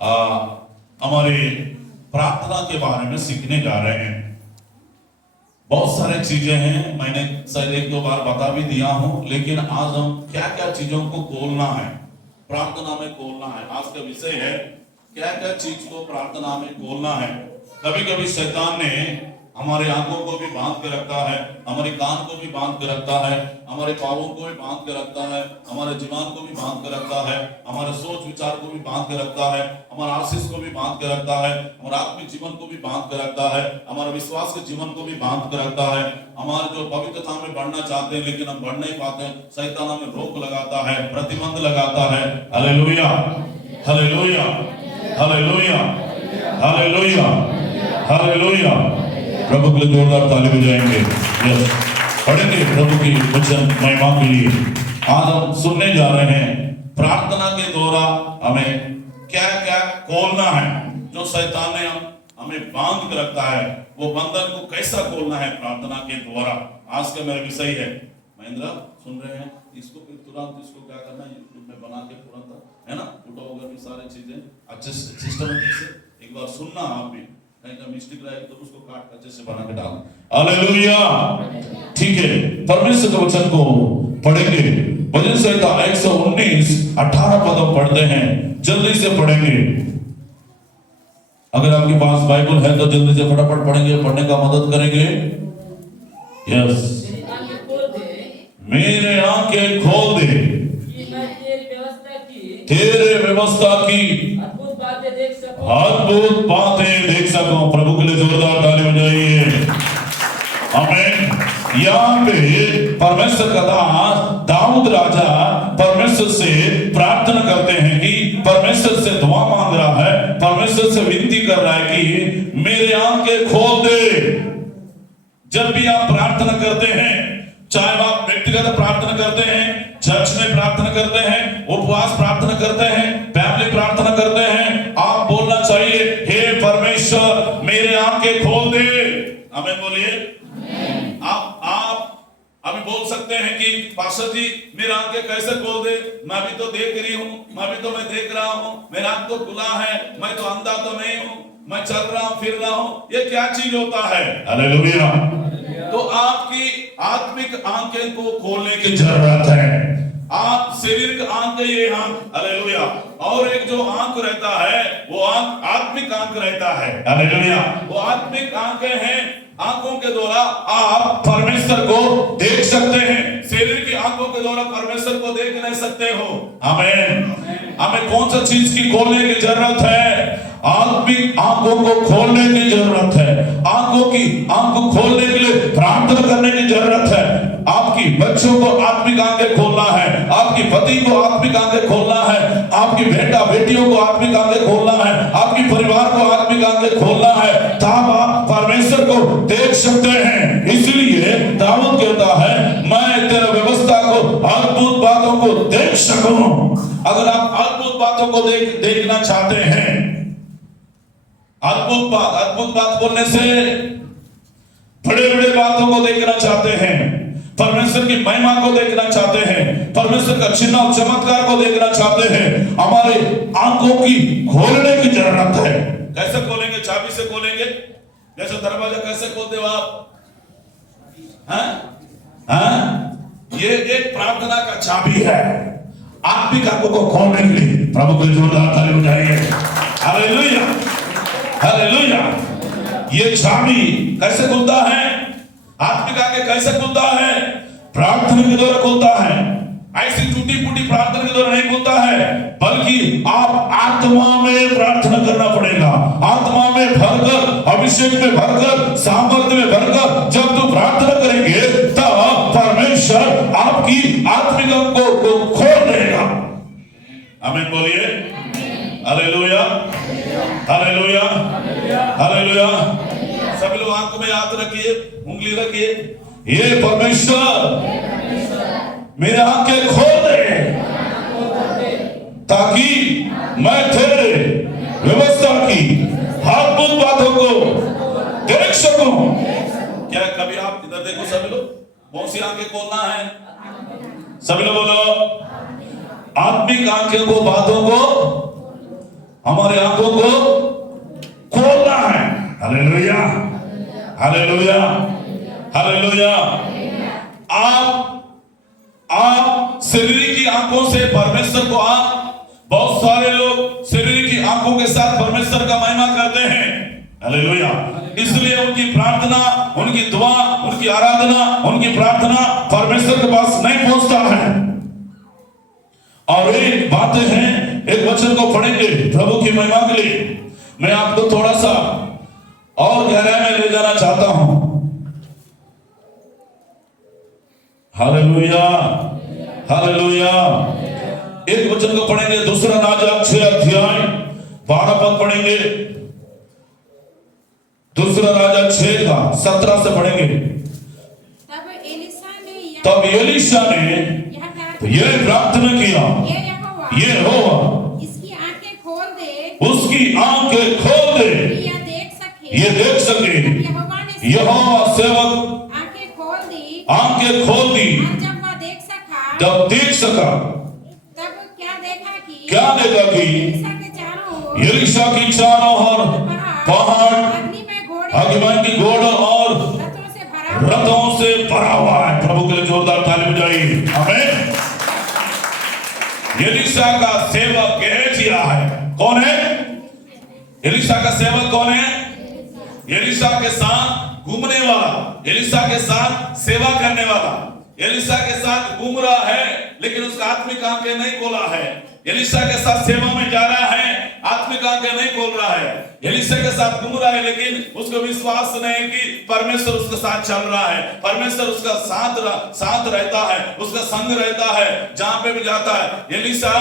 हमारे प्रार्थना के बारे में सीखने जा रहे हैं। बहुत सारे चीजें हैं, मैंने शायद एक दो बार बता भी दिया हूं, लेकिन आज हम क्या क्या चीजों को खोलना है, प्रार्थना में खोलना है। आज का विषय है क्या क्या चीज को प्रार्थना में खोलना है। कभी कभी शैतान ने हमारे आंखों को भी बांध के रखता है, हमारे कान को भी बांध के रखता है, हमारे पाँवों को भी बांध के रखता है, हमारे जीवन को भी बांध के रखता है, हमारे सोच विचार को भी बांध के रखता है, हमारे आशीष को भी बांध के रखता है, हमारे आत्मिक जीवन को भी बांध के रखता है, हमारे विश्वास के जीवन को भी बांध के रखता है। हमारे जो पवित्रता में बढ़ना चाहते हैं लेकिन हम बढ़ नहीं पाते, शैतान हमें रोक लगाता है, प्रतिबंध लगाता है। हालेलुया, हालेलुया, हालेलुया, हालेलुया, हालेलुया। प्रभु के लिए जोरदार ताली बजाएंगे। यस, पढ़ेंगे प्रभु की वचन महिमा के लिए। आज हम सुनने जा रहे हैं प्रार्थना के द्वारा हमें क्या क्या खोलना है। जो शैतान ने हमें बांध के रखता है, वो बंधन को कैसा खोलना है प्रार्थना के द्वारा। आज का मेरा विषय है। महेंद्र सुन रहे हैं, इसको फिर तुरंत इसको क्या करना है, यूट्यूब में बना के तुरंत, है ना, फोटो वगैरह भी सारी चीजें अच्छे सिस्टमेटिक से एक बार सुनना। आप भी कहीं का मिस्टेक रहे तो उसको काट अच्छे से बना के डालना। हालेलुया, ठीक है। परमेश्वर के वचन को पढ़ेंगे। भजन संहिता 119 18 पद पढ़ते हैं, जल्दी से पढ़ेंगे। अगर आपके पास बाइबल है तो जल्दी से फटाफट पढ़ेंगे, पढ़ने का मदद करेंगे। यस, मेरे आंखें खोल दे, तेरे व्यवस्था की अद्भुत बातें देख सकूं। प्रभु के लिए जोरदार ताली बजाइए। आमीन। यहाँ पे परमेश्वर का दास दाऊद राजा परमेश्वर से प्रार्थना करते हैं कि परमेश्वर से दुआ मांग रहा है, परमेश्वर से विनती कर रहा है कि मेरे आंखें खोल दे। जब भी आप प्रार्थना करते हैं, चाहे आप व्यक्तिगत प्रार्थना करते हैं, चर्च में प्रार्थना करते हैं, उपवास प्रार्थना करते हैं, फैमिली प्रार्थना करते हैं, आप बोलना चाहिए, हे परमेश्वर मेरे आंखें खोल दे। हमें बोलिए। आप अभी बोल सकते हैं कि पास्टर जी मेरे आंखें कैसे खोल दे, मैं भी तो देख रही हूँ, मैं देख रहा हूँ, मेरा आंख तो खुला है, मैं तो अंधा तो नहीं हूँ, मैं चल रहा हूँ फिर रहा हूँ। ये क्या चीज होता है? हालेलुया। तो आपकी आत्मिक आंखें को खोलने की जरूरत है। आप शरीर का आंख ये आंख, हालेलुया, और एक जो आंख रहता है वो आंख आत्मिक आंख रहता है। हालेलुया। वो आत्मिक आंखें हैं, आंखों के द्वारा आप परमेश्वर को देख सकते हैं। शरीर की आंखों के द्वारा परमेश्वर को देख नहीं सकते हो। आमीन। हमें कौन सा चीज की खोलने की जरूरत है? आत्मिक आंखों को खोलने की जरूरत है। आंखों खोलने के लिए प्रार्थना करने की जरूरत है। आपकी बच्चों को आत्मिक आंखें खोलना है, आपकी पति को आत्मिक आंखें खोलना है, आपकी बेटा बेटियों को आत्मिक आंखें खोलना है, आपकी परिवार को आत्मिक आंखें खोलना है, तब आप परमेश्वर को देख सकते हैं। इसलिए दाऊद कहता है मैं तेरा व्यवस्था को अद्भुत बातों को देख सकूं। अगर आप अद्भुत बातों को देखना चाहते हैं, अद्भुत बात बोलने से बड़े बड़े बातों को देखना चाहते हैं, परमेश्वर की महिमा को देखना चाहते हैं, परमेश्वर का चिन्ह और चमत्कार को देखना चाहते हैं, हमारे आंखों की खोलने की जरूरत है। कैसे खोलेंगे? चाबी से खोलेंगे। जैसे दरवाजा कैसे खोलते हो आप? ये एक प्रार्थना का चाबी है आत्मिक आंखों को खोलने के लिए। प्रभु को जोरदार ताली बजाइए। Hallelujah, hallelujah. ये चाबी कैसे खुलता है? आत्मिक आंखें कैसे खुलता है? प्रार्थना के द्वारा खुलता है। ऐसी टूटी फूटी प्रार्थना के द्वारा नहीं खुलता है, बल्कि आप आत्मा में प्रार्थना करना पड़ेगा। आत्मा में भरकर, अभिषेक में भरकर, सामर्थ्य में भरकर जब तुम प्रार्थना करेंगे तब परमेश्वर आपकी आत्मिक आंखों को खोल देगा। आमीन बोलिए। हालेलुया, हालेलुया, हालेलुया। सभी लोग आंखों में हाथ रखिए, उंगली रखिए। ये परमेश्वर मेरे आंखें खोल दे ताकि मैं तेरे व्यवस्था की अद्भुत बातों को देख सकूं। क्या कभी आप इधर देखो, सभी लोग कौन सी आंखें खोलना है? सभी लोग बोलो आत्मिक आंखें को, बातों को। हमारे आंखों को खोलना है। हालेलुया, हालेलुया, हालेलुया। आप शरीर की आंखों से परमेश्वर को, आप बहुत सारे लोग शरीर की आंखों के साथ परमेश्वर का महिमा करते हैं। हालेलुया। इसलिए उनकी प्रार्थना, उनकी दुआ, उनकी आराधना, उनकी प्रार्थना परमेश्वर के पास नहीं पहुंचता है। और एक बातें हैं, एक वचन को पढ़ेंगे प्रभु की महिमा के लिए। मैं आपको थोड़ा सा और गहराई में ले जाना चाहता हूं। Hallelujah, hallelujah. एक वचन को पढ़ेंगे, दूसरा राजा 6 अध्याय 12 पद पढ़ेंगे। दूसरा राजा 6 का 17 से पढ़ेंगे। तब एलीशा ने यह प्रार्थना किया, ये होगा इसकी आंखें खोल दे, उसकी आंखें खोल दे, ये देख सके। यहोवा सेवक आंखें खोल दी, आंखें खोल दी। और जब वह देख सका, जब देख सका, तब क्या देखा कि एलीशा के चारों ओर, एलीशा की चारों ओर पहाड़ अग्नि की घोड़ों और रथों से भरा हुआ है। प्रभु के लिए जोरदार ताली बजाइए। आमीन। एलीशा का सेवक गेहजिया है। कौन है एलीशा का सेवक? कौन है? एलीशा के साथ घूमने वाला, एलीशा के साथ सेवा करने वाला, एलीशा के साथ घूम रहा है लेकिन उसका आत्मिक आंखें नहीं खोला है। एलीशा के साथ सेवा में जा रहा है, आत्मिक आंखें नहीं खोल रहा है। एलीशा के साथ घूम रहा है लेकिन उसको विश्वास नहीं कि परमेश्वर उसके साथ चल रहा है, परमेश्वर उसका साथ रहता है, उसका संग रहता है जहां पे भी जाता है। एलीशा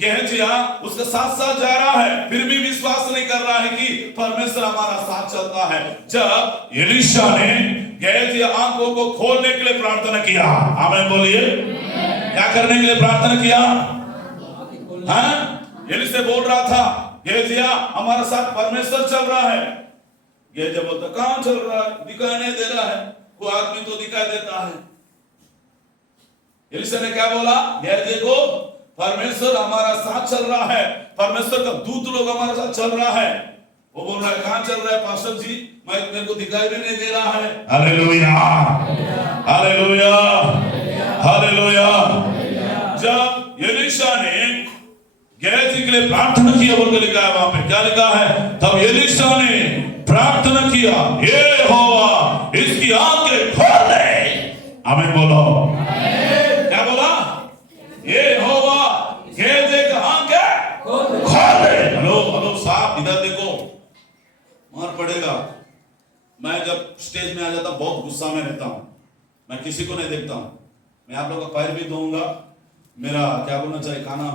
गेहजिया उसके साथ साथ जा रहा है, फिर भी विश्वास नहीं कर रहा है कि परमेश्वर हमारा साथ चलता है। जब एलीशा ने गेहजिया आंखों को खोलने के लिए प्रार्थना किया, आमीन बोलिए। क्या करने के लिए प्रार्थना किया? एलीशा बोल रहा था, गेहजिया हमारा साथ परमेश्वर चल रहा है। गेहजिया बोलता, कहां चल रहा है? दिखाई नहीं दे रहा है, कोई आदमी तो दिखाई देता है। एलीशा ने क्या बोला गेहजिया को? परमेश्वर हमारा साथ चल रहा है, परमेश्वर का दूत लोग हमारा साथ चल रहा है। वो बोल रहा है, कहां चल रहा है पास्टर जी? मेरे को दिखाई भी नहीं दे रहा है। हालेलुया, हालेलुया, हालेलुया। जब एलीशा ने गेहजी के लिए प्रार्थना किया, बोल के लिखा है वहां पे, क्या लिखा है? तब एलीशा ने प्रार्थना किया, ये यहोवा इसकी आंखें खोल दे। आमीन बोलो। क्या बोला? ये यहोवा गेहजी की आंखें खोल दे। हेलो हेलो साहब, इधर देखो, मार पड़ेगा। मैं जब स्टेज में आ जाता बहुत गुस्सा में रहता हूं, मैं किसी को नहीं देखता हूं। मैं आप लोगों का पैर भी धोऊंगा, मेरा क्या बोलना चाहिए, खाना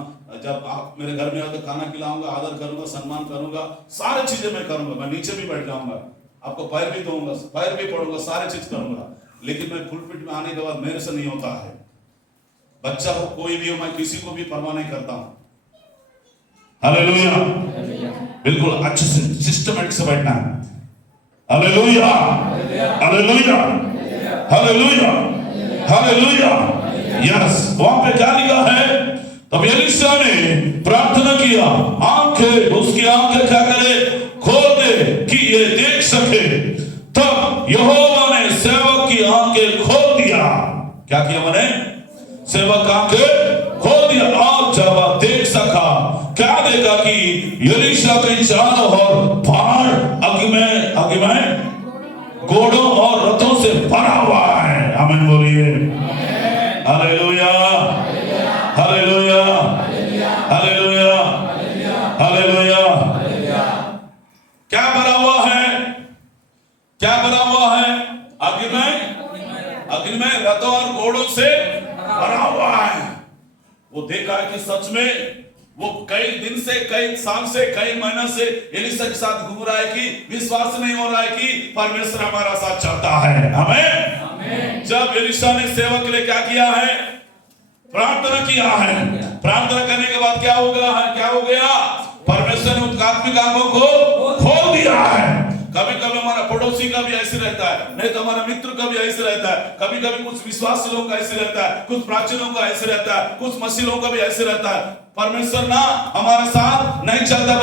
जब आप मेरे घर में आकर खाना खिलाऊंगा, आदर करूंगा, सम्मान करूंगा, सारी चीजें मैं करूंगा। मैं नीचे भी बैठ जाऊंगा, आपको पैर भी धोऊंगा, पैर भी पड़ूंगा, सारी चीज करूंगा। लेकिन मैं फुलपिट में आने के बाद मेरे से नहीं होता है। बच्चा हो कोई भी हो, मैं किसी को भी परवाह नहीं करता हूं। हालेलुया। बिल्कुल अच्छे से सिस्टमेटिक से बैठना है। हालेलुया, हालेलुया, हालेलुया, हालेलुया। यस, वहां पे क्या लिखा है? तब एलीशा ने प्रार्थना किया, आंखें, उसकी आंखें क्या करे? खोल दे कि ये देख सके। तब यहोवा ने सेवक की आंखें खोल दिया। क्या किया मैंने? सेवक आंखें खोल दिया, और जब देख सका, क्या देखा कि एलीशा के चारों ओर पहाड़ अग्नि में घोड़ों और रथों से भरा हुआ है। आमीन बोलिए। हालेलुया, हालेलुया, हालेलुया, हालेलुया। क्या भरा हुआ है? क्या भरा हुआ है? अग्नि में रथों और घोड़ों से भरा हुआ है। वो देखा कि सच में वो कई दिन से, कई साल से, कई महीनों से एलीशा के साथ घूम रहा है कि विश्वास नहीं हो रहा है कि परमेश्वर हमारा साथ चलता है। आमीन। जब एलीशा ने सेवक के लिए क्या किया है? प्रार्थना किया है। प्रार्थना करने के बाद क्या हो गया है? क्या हो गया? परमेश्वर ने उनकी आत्मिक आंखों को खोल दिया है। कभी कभी हमारा पड़ोसी का भी ऐसे रहता है, नहीं तो हमारा मित्र का भी ऐसे रहता है। कभी कभी कुछ विश्वासी लोगों का ऐसे रहता है, कुछ प्राचीनों का ऐसे रहता है, कुछ मसीहों का भी ऐसे रहता है। परमेश्वर ना हमारा साथ नहीं चलता,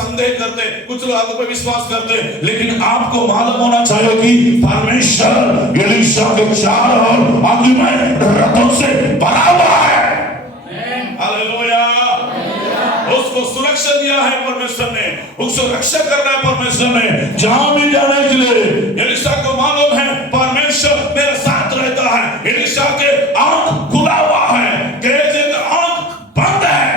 संदेह करते, कुछ लोग आंखों पे विश्वास करते, लेकिन आपको मालूम होना चाहिए कि परमेश्वर एलीशा के चारों आगे में रथों से भरा हुआ है। हालेलुया। उसको सुरक्षा दिया है परमेश्वर ने, उसको रक्षा करना है परमेश्वर ने। जहां भी जाने के लिए एलीशा को मालूम है परमेश्वर मेरे साथ रहता है। एलीशा के आंख खुला हुआ है, गेहजी का आंख बंद है।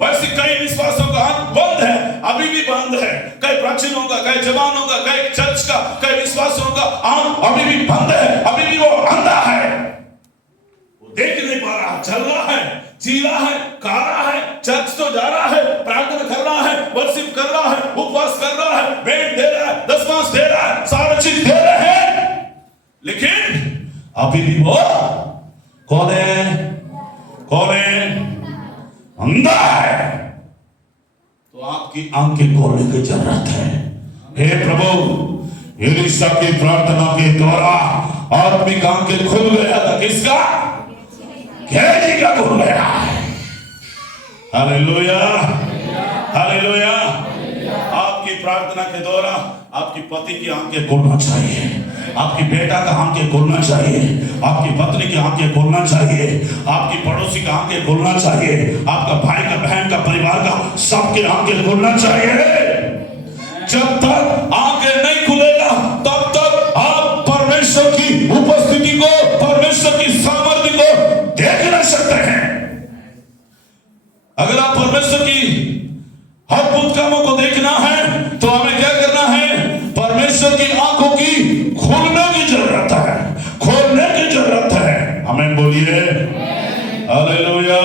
वैसे कई विश्वासों का आंख बंद है, अभी भी बंद है। कई प्राचीनों का, कई जवानों का, कई चर्च का, कई विश्वासों का आंख अभी भी बंद है, अभी भी वो अंधा है, वो देख नहीं पा रहा, चल रहा है, जी रहा है, खा रहा है, चर्च तो जा रहा है, प्रार्थना कर रहा है, वर्शिप कर रहा है, उपवास कर रहा है, भेंट दे रहा है, दशमांश दे रहा है, सारा चीज दे रहे हैं, लेकिन अभी भी वो कौन है? कौन है? अंधा है। तो आपकी आंखें खोलने की जरूरत है। हे प्रभु, एलीशा की प्रार्थना के द्वारा आत्मिक आंखें खुल गया था। किसका? गेहजी का खुल गया है। हालेलुया, हालेलुया। आपकी प्रार्थना के द्वारा आपकी पति की आंखें खोलना चाहिए, आपकी बेटा का आंखें खोलना चाहिए, आपकी पत्नी की आंखें खोलना चाहिए, आपकी पड़ोसी का आंखें खोलना चाहिए, आपका भाई का, बहन का, परिवार का, सबके आंखें खोलना चाहिए। जब तक आंखें नहीं खुलेगा तब तक आप परमेश्वर की उपस्थिति को, परमेश्वर की सामर्थ्य को देख नहीं सकते हैं। अगर आप परमेश्वर की अद्भुत कामों को देखना है तो हमें क्या करना है? परमेश्वर की आंखों की खोलने की जरूरत है, खोलने की जरूरत है। हमें बोलिए हालेलुया।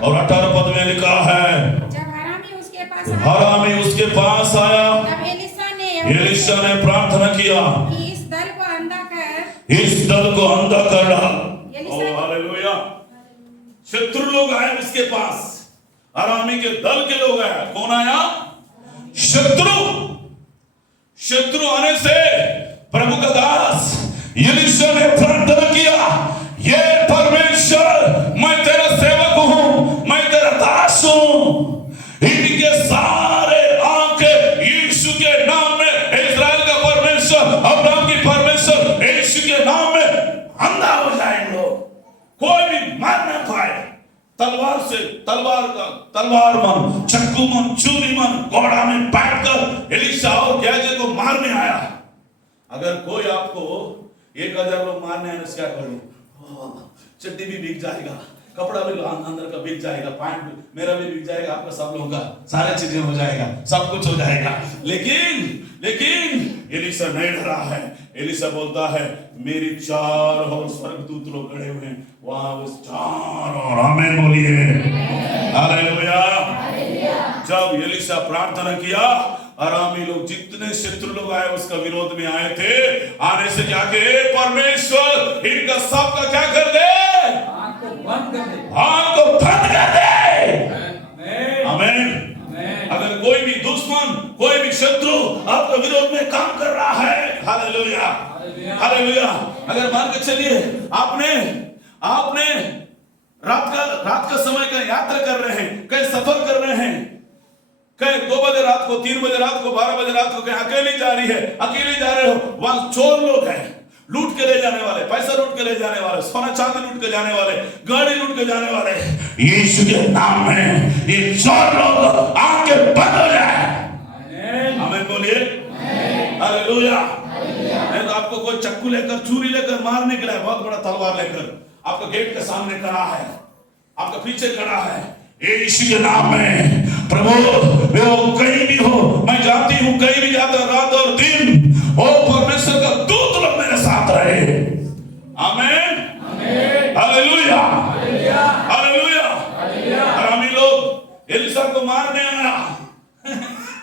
और 18 पद में लिखा है, जब हरामी उसके पास हरामी उसके पास आया, तब एलीशा ने प्रार्थना किया कि इस दल को अंधा कर, इस दल को अंधा कर डाल। एलीशा- ओ हालेलुया। शत्रु लोग आए उसके पास, हरामी के दल के लोग आए। कौन आया? शत्रु। शत्रु आने से प्रभु का दास एलीशा ने प्रार्थना किया, ये परमेश्वर, मैं तेरा सेवक हूं, मैं तेरा दास हूं, इनके सारे आंखें यीशु के नाम में, इस्राएल का परमेश्वर, अब्राहम की परमेश्वर यीशु के नाम में अंधा हो जाएंगे। कोई भी मार न पाए। तलवार से, तलवार मन, चक्कू मन, चूरी मन, घोड़ा में बैठकर एलीशा और गेहजी को मारने आया। अगर कोई आपको 1000 लोग मारने आए, क्या करोगे? चड्डी भी बिक जाएगा, कपड़ा भी अंदर का बिक जाएगा, पैंट मेरा भी बिक जाएगा, आपका सब लोगों का, सारे चीजें हो जाएगा, सब कुछ हो जाएगा। लेकिन एलीशा नहीं डरा है। एलीशा बोलता है, मेरी 4 और स्वर्गदूत लोग खड़े हुए हैं, वहां उस 4 और, आमीन बोलिए हालेलुया। जब एलीशा प्रार्थना किया, अरामी लोग, जितने शत्रु लोग आए उसका विरोध में आए थे, आने से क्या कहे? परमेश्वर इनका सबका क्या कर दे? आंख को बंद कर दे, आंख को बंद कर दे। आमीन। अगर कोई भी दुश्मन, कोई भी शत्रु आपके विरोध में काम कर रहा है, हालेलुया, हालेलुया। अगर मान के चलिए आपने रात का समय का यात्रा कर रहे हैं, कहीं सफर कर रहे हैं, कहीं 2 बजे रात को, 3 बजे रात को, 12 बजे रात को, कहीं अकेली जा रही है, अकेले जा रहे हो, वहां चोर लोग हैं, लूट के ले जाने वाले, पैसा लूट के ले जाने वाले, सोना चांदी लूट के जाने वाले, गाड़ी लूट के जाने वाले। यीशु के नाम में ये चोर लोग आंखें बंद हो जाए। आमीन बोलिए हालेलुया। नहीं तो आपको कोई चक्कू लेकर, छुरी लेकर मारने के लिए, बहुत बड़ा तलवार लेकर आपका गेट के सामने खड़ा है, आपका पीछे खड़ा है, यीशु के नाम में प्रभु, वो कहीं भी हो, मैं जाती हूं, कहीं भी जाता, रात और दिन, ओ परमेश्वर का दूत लोग मेरे साथ रहे। आमीन, हालेलुया, हालेलुया। हरामी लोग एलीशा को मारने आया,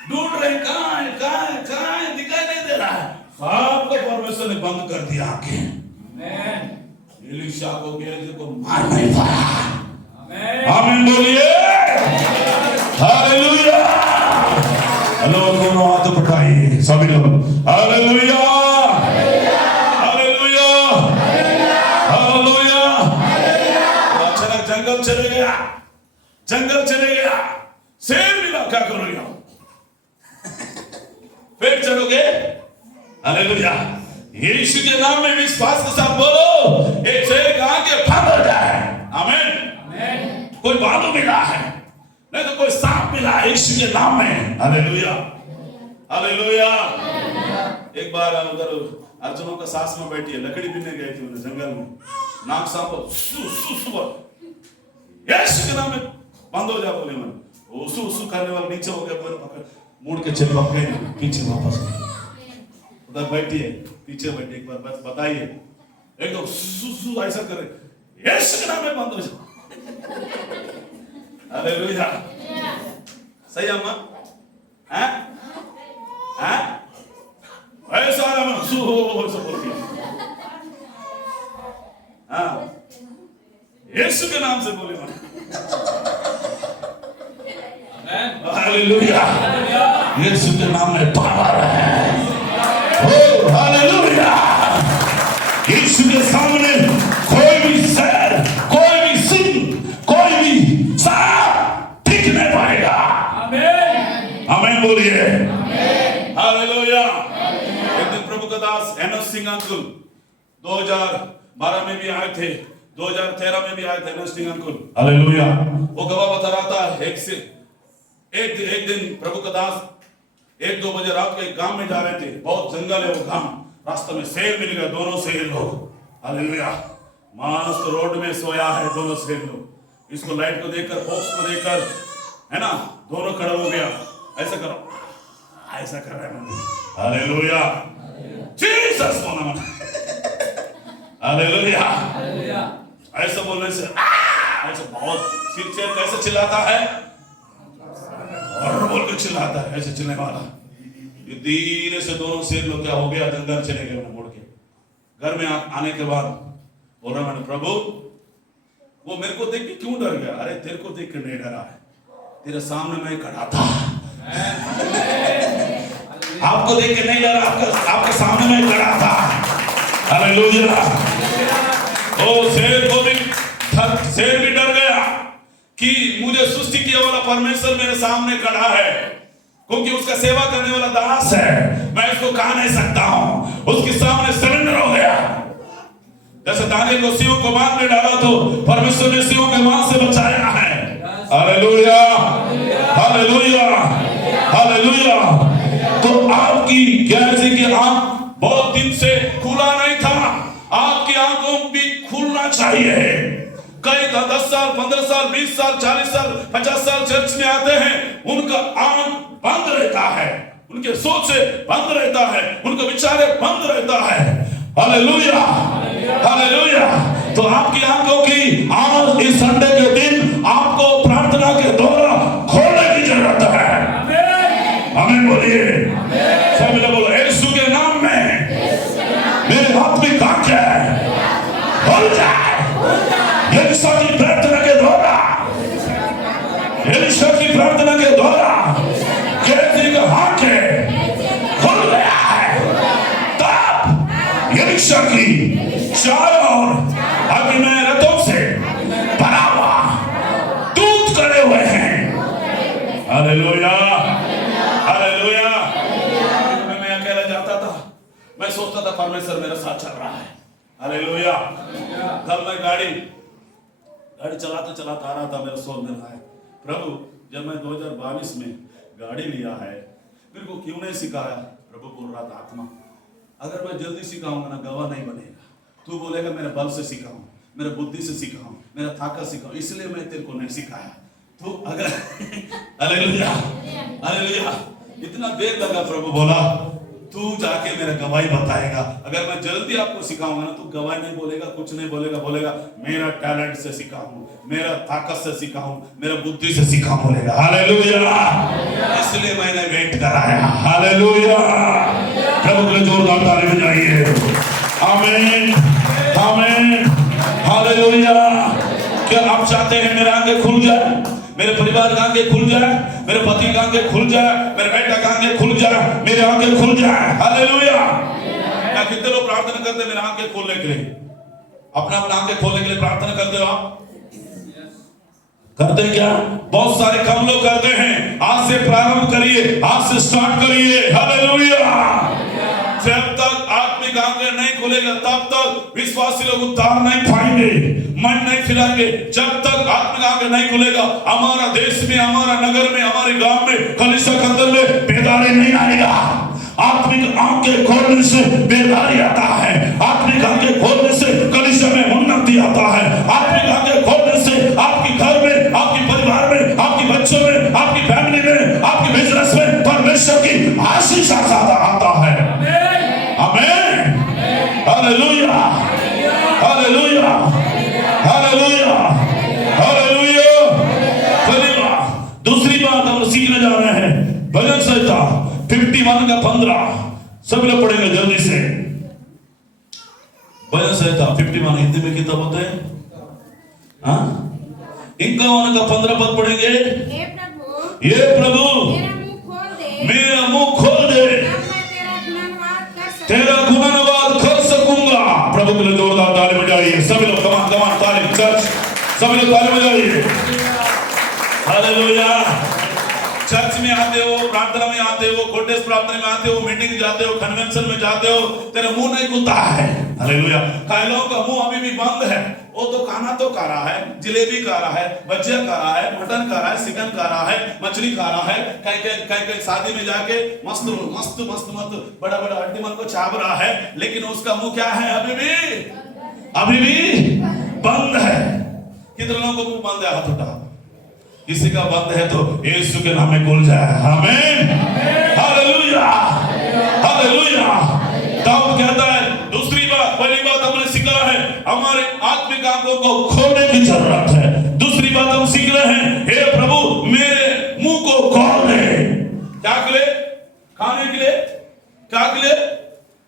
ढूंढ रहे, कहां है, दिखाई नहीं दे रहा है। सबको परमेश्वर ने बंद कर दिया आंखें। एलीशा को, गेहजी को मार नहीं पाया। आमीन बोलिए हालेलुया। लोग दोनों हाथ उठाइए, सभी लोग हालेलुया, हालेलुया, हालेलुया। अचानक जंगल चले गया, शेर मिला, अब क्या करोगे आप? फिर चढ़ोगे? हालेलुया। यीशु के नाम में विश्वास के साथ बोलो, एक शेर की आंखें बंद हो जाए। आमीन। कोई बालू मिला है, नहीं तो कोई सांप मिला है यीशु के नाम में। Hallelujah, hallelujah. एक बार उधर अर्जुनों का सास में बैठी है, लकड़ी बीनने गए थे उन्हें जंगल में, नाग सांप यीशु के नाम में बंद हो जा बोले। मैं उसू उसू करने वाला नीचे हो गया, पकड़ मुड़ के चल गए पीछे वापस। उधर बैठी है, पीछे बैठी, एक बार बस बताइए, एकदम सुसु ऐसा करे, यीशु के नाम में बंद हो जा। हालेलुया। सही अम्मा? हैं? हैं? ऐसा ना सु हो सब बोल के, हाँ, यीशु के नाम से बोले मन। हालेलुया। यीशु के नाम में पावर है। ओ हालेलुया। यीशु के सामने कोई भी शहर, कोई भी सिंह, कोई भी सांप टिक नहीं पाएगा। आमीन, आमीन बोलिए। हालेलुया। एक दिन प्रभु का दास एनएस सिंह अंकुल 2012 में भी आए थे, 2013 में भी आए थे एनएस सिंह अंकुल। हालेलुया। वो गवाह बता रहा था, एक दिन प्रभु का दास 1-2 बजे रात के एक गांव में जा रहे थे, बहुत जंगल है वो गांव, रास्ते में शेर मिल गया, दोनों शेर लोग। हालेलुया। मानस तो रोड में सोया है, दोनों शेर लोग। इसको लाइट को देखकर, फोक्स को देखकर, है ना, दोनों खड़ा हो गया, ऐसा करो, ऐसा कर रहा है। हालेलुया। जीसस को नाम। हालेलुया। ऐसा बोलने से ऐसा बहुत सिर चेर कैसे चिल्लाता है और बोल के चिल्लाता है, ऐसे चिल्लाने वाला। ये धीरे से दोनों शेर लोग क्या हो गया, जंगल चले गए, उन्हें मोड़ के घर में आने के बाद बोल रहा, मैंने प्रभु वो मेरे को देख के क्यों डर गया? अरे तेरे को देख के नहीं डरा है, तेरे सामने मैं खड़ा था। आपको देख के नहीं डरा, आपके सामने मैं खड़ा था। हालेलुया। ओ शेर भी डर गया कि मुझे सृष्टि किया वाला परमेश्वर मेरे सामने खड़ा है, क्योंकि उसका सेवा करने वाला दास है, मैं इसको कहा नहीं सकता हूं। उसके सामने सरेंडर हो गया। जैसे दानियल को सिंहों को मार में डाला तो परमेश्वर ने सिंहों के मार से बचाया है। हालेलुया, हालेलुया, हालेलुया। तो आपकी कैसे की आंख बहुत दिन से खुला नहीं था, आपकी आंखों भी खुलना चाहिए। कई 10 साल, 15 साल, 20 साल, 40 साल, 50 साल चर्च में आते हैं, उनका आंख बंद रहता है, उनके सोच से बंद रहता है, उनका विचार बंद रहता है। हालेलुया, हालेलुया। तो आपकी आंखों की आज इस संडे के दिन आपको प्रार्थना के द्वारा खोलने की जरूरत है। आमीन बोलिए। सब लोग बोलो, यीशु के नाम में मेरे आत्मिक आंखें खुल जाए। एलिशा की प्रार्थना के द्वारा, एलिशा की प्रार्थना के द्वारा गेहजी का आंखें खुल गया है। तब एलिशा की चारों ओर अग्नि रथों से भरा हुआ दूत खड़े हुए हैं। Hallelujah, hallelujah. मैं अकेला जाता था, मैं सोचता था परमेश्वर मेरे साथ चल रहा है। हालेलुया। तब मैं गाड़ी चलाते चलाते आ रहा था, मेरा सोच में रहा है, प्रभु जब मैं 2022 में गाड़ी लिया है, मेरे को क्यों नहीं सिखाया? प्रभु बोल रहा था, आत्मा अगर मैं जल्दी सिखाऊंगा ना, गवाह नहीं बनेगा। तू बोलेगा मेरे बल से सिखाऊं, मेरे बुद्धि से सिखाऊं, मेरा ताकत सिखाऊं, इसलिए मैं तेरे को नहीं सिखाया। तो अगर हालेलुया, हालेलुया। इतना देर लगा, प्रभु बोला तू जाके मेरा गवाही बताएगा। अगर मैं जल्दी आपको सिखाऊंगा ना, तो गवाही नहीं बोलेगा, कुछ नहीं बोलेगा, बोलेगा मेरा टैलेंट से सिखाऊं, मेरा ताकत से सिखाऊं, मेरा बुद्धि से सिखाऊं बोलेगा। हालेलुया। इसलिए मैंने वेट कराया। हालेलुया। प्रभु के जोरदार ताली बजाइए। आमीन, आमीन, हालेलुया। क्या आप चाहते हैं मेरे आंखें खुल जाए, मेरे परिवार का आंखें खुल जाए, मेरे पति का आंखें खुल जाए, मेरे बेटा का आंखें खुल जाए, मेरे आंखें खुल जाए? हालेलुया। क्या कितने लोग प्रार्थना करते हैं मेरे आंखें खोलने के लिए? अपना अपना आंखें खोलने के लिए प्रार्थना करते हो आप? करते हैं क्या? बहुत सारे कम लोग करते हैं। आज आज से प्रारंभ करिए, आज से स्टार्ट करिए। हालेलुया। जब तक आत्मिक आंखें नहीं खुलेगा तब तक विश्वासी लोग उद्धार नहीं पाएंगे, मन नहीं फिराएंगे। जब तक आत्मिक आंखें नहीं खुलेगा हमारा देश में, हमारा नगर में, हमारे गांव में, कलीसिया के अंदर में बेदारी नहीं आएगा। आत्मिक आंखें खोलने से बेदारी आता है, आत्मिक आंखें खोलने से कलीसिया में उन्नति आता है, आत्मिक आंखें खोलने से आपके घर में, आपके परिवार में, आपके बच्चों में, आपकी फैमिली में, आपके बिजनेस में परमेश्वर की आशीष आता है। आमीन। हालेलुया, हालेलुया, हालेलुया, हालेलुया। पहली बात। दूसरी बात हम सीखने जा रहे हैं भजन संहिता 51 का 15। सब लोग पढ़ेंगे जल्दी से। भजन संहिता 51 हिंदी में कितना बोलते हैं? 51 का 15 पद पढ़ेंगे। ये प्रभु मेरा मुंह खोल दे, तेरा गुणगान कर सकूंगा। प्रभु के लिए जोरदार ताली बजाइए सभी लोग। कमान कमान ताली चर्च, सभी लोग ताली बजाइए। हालेलुया। चर्च में आते हो, प्रार्थना में आते हो, कोटेस प्रार्थना में आते हो, मीटिंग जाते हो, कन्वेंशन में जाते हो, तेरा मुंह नहीं खुलता है। हालेलुया। कई लोगों का मुंह अभी भी बंद है। वो तो खाना तो खा रहा है, जलेबी खा रहा है, भजिया खा रहा है, मटन खा रहा है, चिकन खा रहा है, मछली खा रहा है, कहीं शादी में जाके मस्त मस्त मस्त मस्त बड़ा बड़ा हड्डी मन को छाप रहा है, लेकिन उसका मुंह क्या है? अभी भी बंद है। कितने लोगों को मुंह बंद है? हाथ उठा। किसी का बंद है तो यीशु के नाम में खुल जाए। आमीन। Hallelujah, hallelujah. दाऊद कहता है, दूसरी बात, पहली बात हमने सीखा है हमारे आत्मिक आंखों को खोलने की जरूरत है। दूसरी बात हम सीख रहे हैं, हे प्रभु मेरे मुंह को खोल दे। क्या के लिए? खाने के लिए? क्या के लिए?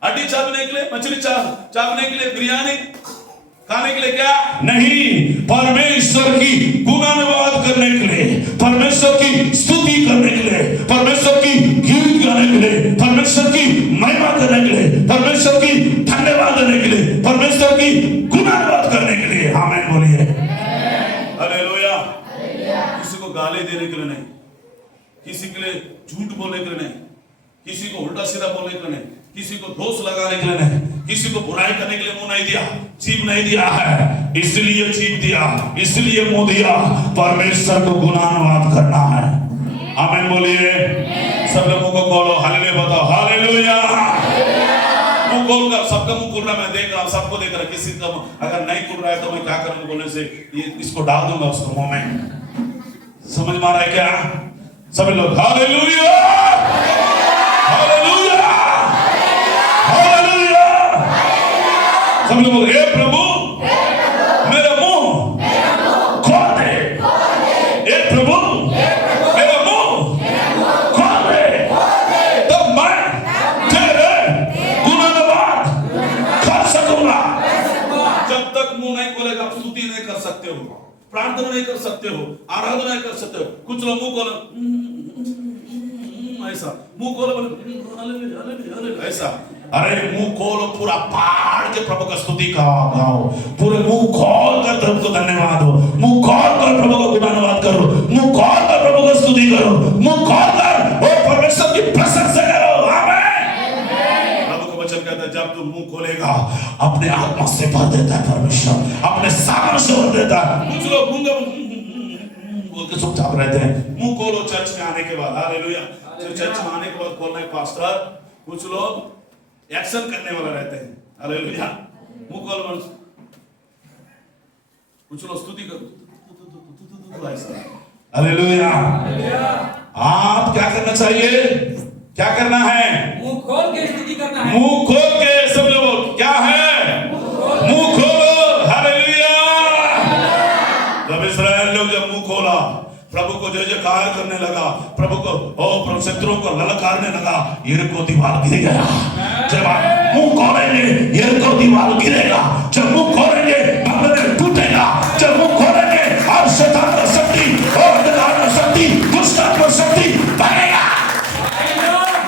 हड्डी चाटने के लिए, मछली चाटने के लिए, बिरयानी खाने के लिए? क्या नहीं, परमेश्वर की गुणानुवाद करने के लिए, परमेश्वर की स्तुति करने के लिए, परमेश्वर की गीत गाने के लिए, परमेश्वर की महिमा करने के लिए, परमेश्वर की धन्यवाद देने के लिए, परमेश्वर की गुणानुवाद करने के लिए। आमीन बोलिए। हालेलुया। किसी को गाली देने के लिए नहीं, किसी के लिए झूठ बोलने के लिए नहीं, किसी को उल्टा सीधा बोलने के लिए नहीं, किसी को दोष लगाने के लिए नहीं, किसी को बुराई करने के लिए मुंह नहीं दिया, जीभ नहीं दिया है। इसलिए जीभ दिया, इसलिए मुंह दिया, परमेश्वर को गुणानुवाद करना है। आमीन बोलिए। सब लोगों को खोलो, हालेलुया बताओ। हालेलुया। मुंह खोलकर, सबका मुंह खुल रहा, मैं देख रहा हूं, सबको देख रहा। किसी का अगर नहीं खुल रहा है तो मैं क्या करूंगा बोलने से, ये इसको डाल दूंगा उसको मुंह में। समझ में आ रहा है क्या? सभी लोग हालेलुया, हालेलुया, हालेलुया। सब लोग हे प्रभु मेरा मुंह खोल दे। हे प्रभु मेरा मुंह खोल दे, तब मैं तेरे गुणानुवाद कर सकूंगा। जब तक मुंह नहीं खोलेगा आप स्तुति नहीं कर सकते हो, प्रार्थना नहीं कर सकते हो, आराधना नहीं कर सकते हो। कुछ लोग मुंह खोलो ऐसा, मुंह खोलो बोले ऐसा। अरे मुंह खोलो, पूरा पाड़ के प्रभु का स्तुति गाओ, पूरे मुंह खोल कर प्रभु को धन्यवाद हो, मुंह खोल कर प्रभु का गुणानुवाद करो, मुंह खोल कर प्रभु का स्तुति करो, मुंह खोल कर वो परमेश्वर की प्रशंसा करो। आमीन। प्रभु का वचन कहता है जब तू मुंह खोलेगा अपने आत्मा से भर देता है परमेश्वर, अपने सामर्थ्य से भर देता है। कुछ लोग मुंह बोल के चुपचाप रहते हैं। मुंह खोलो चर्च में आने के बाद। हालेलुया। चर्च में आने के बाद खोलना है पास्टर। कुछ लोग एक्शन करने वाला रहते हैं। हालेलुया। मुंह खोल, कुछ लोग स्तुति करो ऐसा। हालेलुया। आप क्या करना चाहिए? क्या करना है? मुंह खोल के स्तुति करना है। मुंह खोल के सब लोग क्या है? मुंह खोलो। हालेलुया। जब इस्राएल लोग जब मुंह खोला, प्रभु को जय जयकार करने लगा, प्रभु को शत्रुओं को ललकारने लगा, यरीको दीवार गिर गया। जब आप मुंह खोलेंगे यरीको दीवार गिरेगा। जब मुंह खोलेंगे बाबेल टूटेगा। जब मुंह खोलेंगे और शैतान का शक्ति और अंधकार का शक्ति, दुष्टता का शक्ति भागेगा।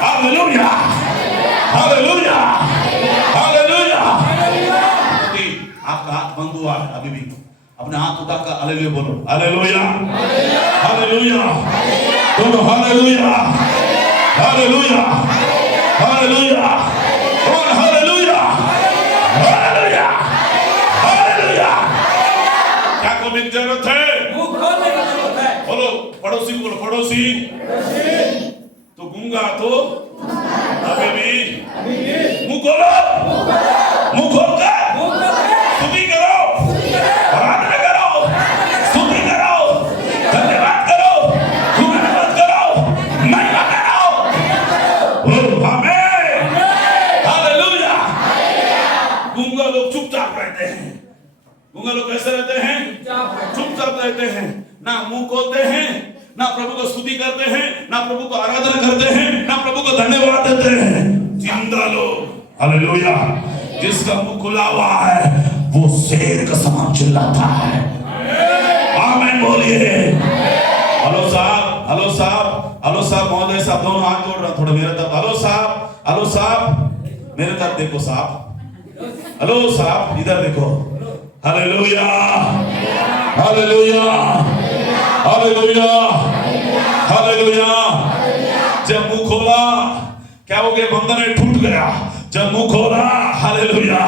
हालेलुया, हालेलुया, हालेलुया। आपका हाथ बंद हुआ है अभी भी, अपने हाथ उठाकर हालेलुया बोलो, हालेलुया, हालेलुया, दोनों हालेलुया, हालेलुया, हालेलुया, और हालेलुया, हालेलुया, हालेलुया। क्या करने की जरूरत है? मुंह खोलने की जरूरत है। बोलो पड़ोसी को, बोलो पड़ोसी, तो गूंगा तो अभी भी मुंह खोलो, मुंह खोल कर मुंह खोल के स्तुति करो, आराधना करो, स्तुति करो, धन्यवाद करो, धन्यवाद करो, महिमा करो। ओ आमीन, हालेलुया। गूंगा लोग चुपचाप रहते हैं। गूंगा लोग कैसे रहते हैं? चुपचाप रहते हैं, ना मुंह खोलते हैं, ना प्रभु को स्तुति करते हैं, ना प्रभु को आराधना करते हैं, ना प्रभु को धन्यवाद देते हैं। जिंदा लोग, हालेलुया। जिसका मुंह खुला हुआ है वो शेर का समान चिल्लाता है। आमीन बोलिए। हेलो साहब, हेलो साहब, हेलो साहब, महोदय साहब, दोनों हाथ जोड़ रहा, थोड़ा मेरे तरफ। हेलो साहब, हेलो साहब, मेरे तरफ देखो साहब। हेलो साहब, इधर देखो। हालेलुया, हालेलुया, हालेलुया, हालेलुया। जब मुंह खोला क्या हो गया? बंधन टूट गया। जब मुंह खोला, हालेलुया,